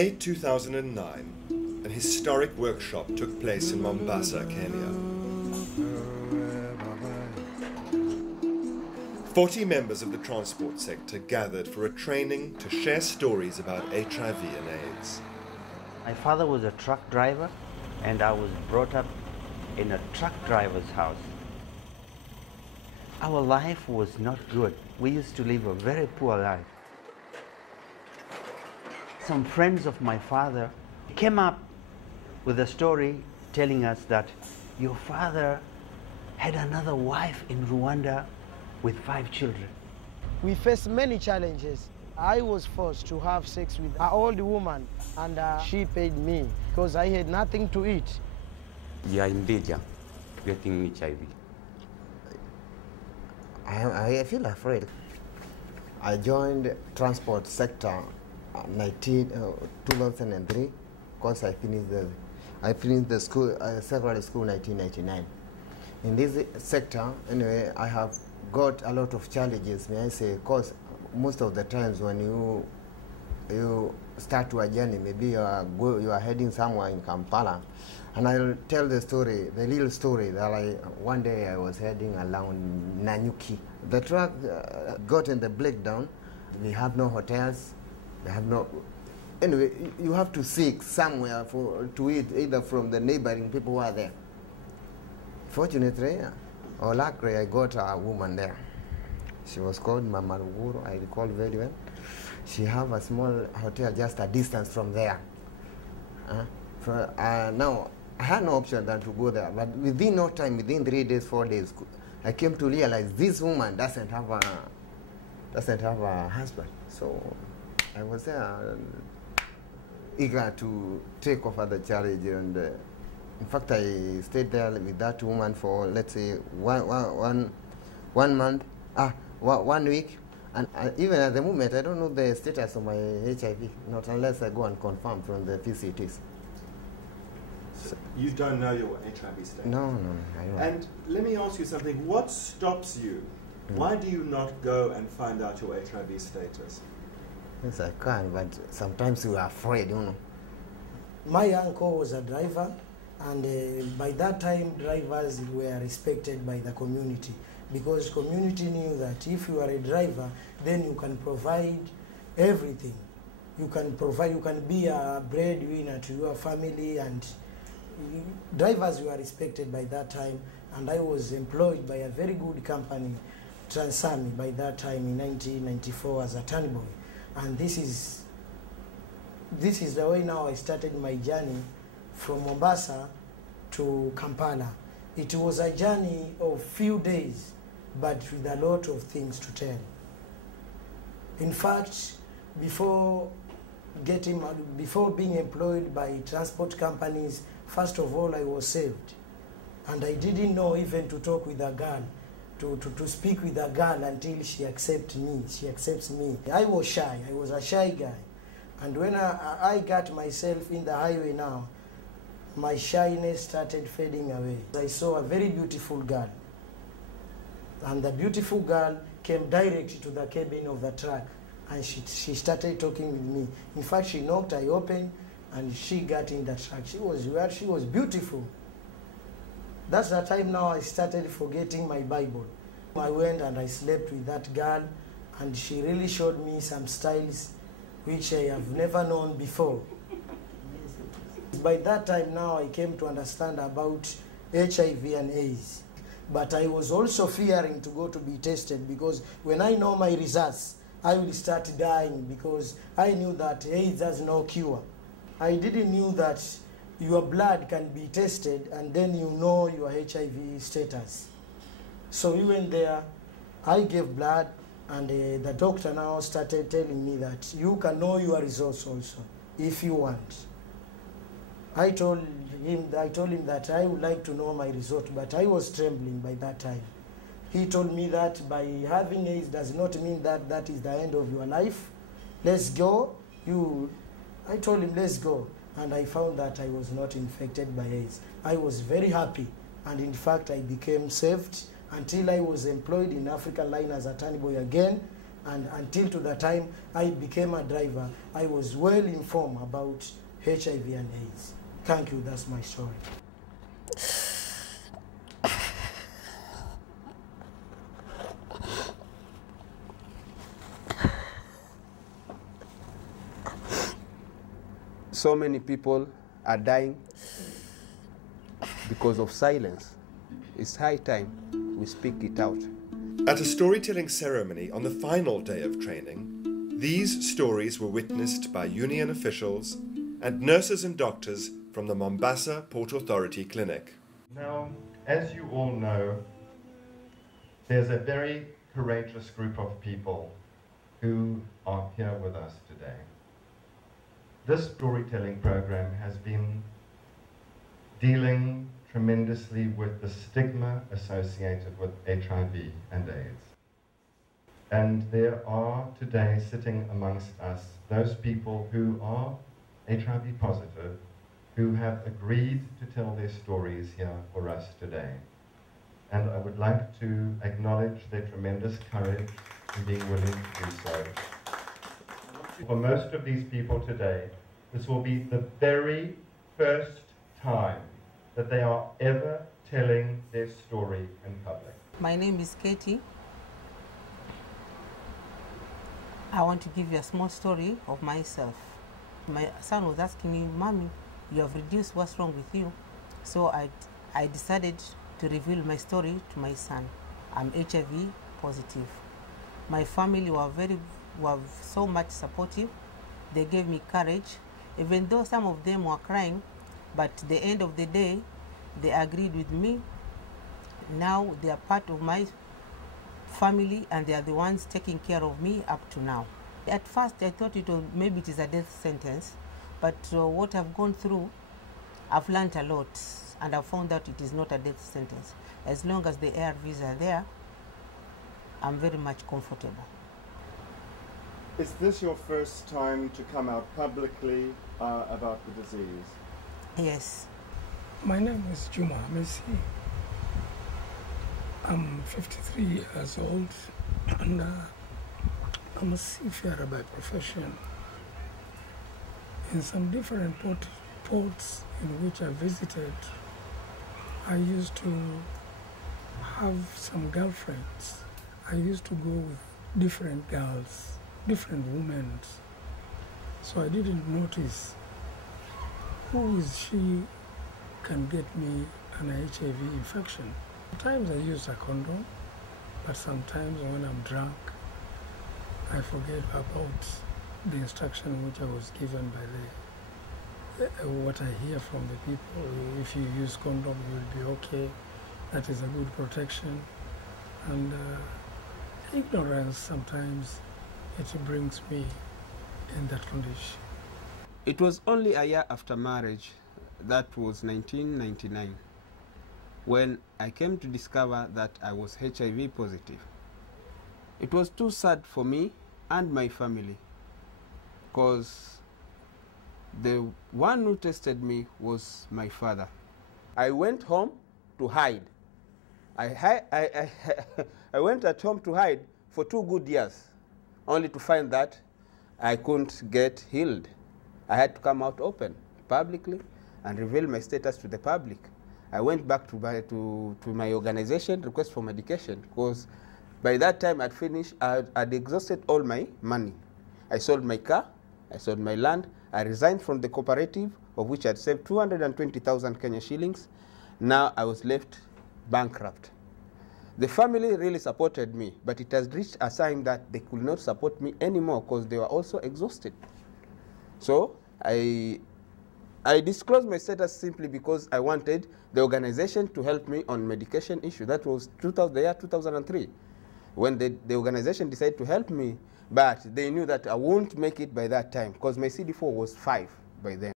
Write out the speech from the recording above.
May 2009, an historic workshop took place in Mombasa, Kenya. 40 members of the transport sector gathered for a training to share stories about HIV and AIDS. My father was a truck driver, and I was brought up in a truck driver's house. Our life was not good. We used to live a very poor life. Some friends of my father came up with a story telling us that your father had another wife in Rwanda with 5 children. We faced many challenges. I was forced to have sex with an old woman, and she paid me because I had nothing to eat. You are in danger of getting HIV. I feel afraid. I joined transport sector 2003 because I finished the school, secondary school 1999. In this sector, anyway, I have got a lot of challenges, may I say, because most of the times when you start to a journey, maybe you are heading somewhere in Kampala, and I'll tell the story, the little story that one day I was heading along Nanyuki. The truck got in the breakdown. We have no hotels. We have no. Anyway, you have to seek somewhere to eat, either from the neighboring people who are there. Fortunately, or luckily, I got a woman there. She was called Mama Ruguru, I recall very well. She have a small hotel just a distance from there. Now, I had no option than to go there, but within no time, within 3 days, 4 days, I came to realize this woman doesn't have a husband. So I was there eager to take over the challenge, and in fact, I stayed there with that woman for, let's say, one month, 1 week, and even at the moment, I don't know the status of my HIV, not unless I go and confirm from the PCTs. So you don't know your HIV status? No, I don't. And let me ask you something. What stops you? Why do you not go and find out your HIV status? Yes, I can, but sometimes we are afraid, you know. My uncle was a driver, and by that time, drivers were respected by the community, because community knew that if you are a driver, then you can provide everything. You can be a breadwinner to your family, and drivers were respected by that time. And I was employed by a very good company, Transami, by that time in 1994 as a tanny boy. And this is the way now I started my journey from Mombasa to Kampala. It was a journey of few days, but with a lot of things to tell. In fact, before being employed by transport companies, first of all, I was saved. And I didn't know even to talk with a girl, to speak with a girl until she accepts me. I was shy. I was a shy guy. And when I got myself in the highway now, my shyness started fading away. I saw a very beautiful girl. And the beautiful girl came directly to the cabin of the truck, and she started talking with me. In fact, she knocked, I opened, and she got in the truck. She was beautiful. That's the time now I started forgetting my Bible. I went and I slept with that girl, and she really showed me some styles which I have never known before. By that time now I came to understand about HIV and AIDS. But I was also fearing to go to be tested, because when I know my results, I will start dying, because I knew that AIDS has no cure. I didn't know that your blood can be tested and then you know your HIV status. So we went there, I gave blood, and the doctor now started telling me that you can know your results also, if you want. I told him that I would like to know my result, but I was trembling by that time. He told me that by having AIDS does not mean that that is the end of your life. Let's go. I told him, let's go. And I found that I was not infected by AIDS. I was very happy. And in fact, I became saved until I was employed in African Line as a tanny boy again. And until to the time I became a driver, I was well informed about HIV and AIDS. Thank you, that's my story. So many people are dying because of silence. It's high time we speak it out. At a storytelling ceremony on the final day of training, these stories were witnessed by union officials and nurses and doctors from the Mombasa Port Authority Clinic. Now, as you all know, there's a very courageous group of people who are here with us today. This storytelling program has been dealing tremendously with the stigma associated with HIV and AIDS. And there are today sitting amongst us those people who are HIV positive, who have agreed to tell their stories here for us today. And I would like to acknowledge their tremendous courage in being willing to do so. For most of these people today, this will be the very first time that they are ever telling their story in public. My name is Katie. I want to give you a small story of myself. My son was asking me, "Mommy, you have reduced, what's wrong with you?" So I decided to reveal my story to my son. I'm HIV positive. My family were so much supportive. They gave me courage, even though some of them were crying, but at the end of the day, they agreed with me. Now they are part of my family and they are the ones taking care of me up to now. At first I thought maybe it is a death sentence, but what I've gone through, I've learned a lot and I've found that it is not a death sentence. As long as the ARVs are there, I'm very much comfortable. Is this your first time to come out publicly about the disease? Yes. My name is Juma Messi. I'm 53 years old and I'm a seafarer by profession. In some different ports in which I visited, I used to have some girlfriends. I used to go with different girls, different women. So I didn't notice who is she can get me an HIV infection. Sometimes I use a condom, but sometimes when I'm drunk, I forget about the instruction which I was given by what I hear from the people. If you use condom, you'll be okay. That is a good protection. And ignorance sometimes, it brings me in that condition. It was only a year after marriage, that was 1999, when I came to discover that I was HIV positive. It was too sad for me and my family, because the one who tested me was my father. I went home to hide. I went at home to hide for 2 good years, only to find that I couldn't get healed. I had to come out open, publicly, and reveal my status to the public. I went back to my organization, request for medication, because by that time I'd exhausted all my money. I sold my car, I sold my land, I resigned from the cooperative, of which I'd saved 220,000 Kenya shillings. Now I was left bankrupt. The family really supported me, but it has reached a time that they could not support me anymore because they were also exhausted. So I disclosed my status simply because I wanted the organization to help me on medication issue. That was the year 2003, when the organization decided to help me, but they knew that I won't make it by that time because my CD4 was 5 by then.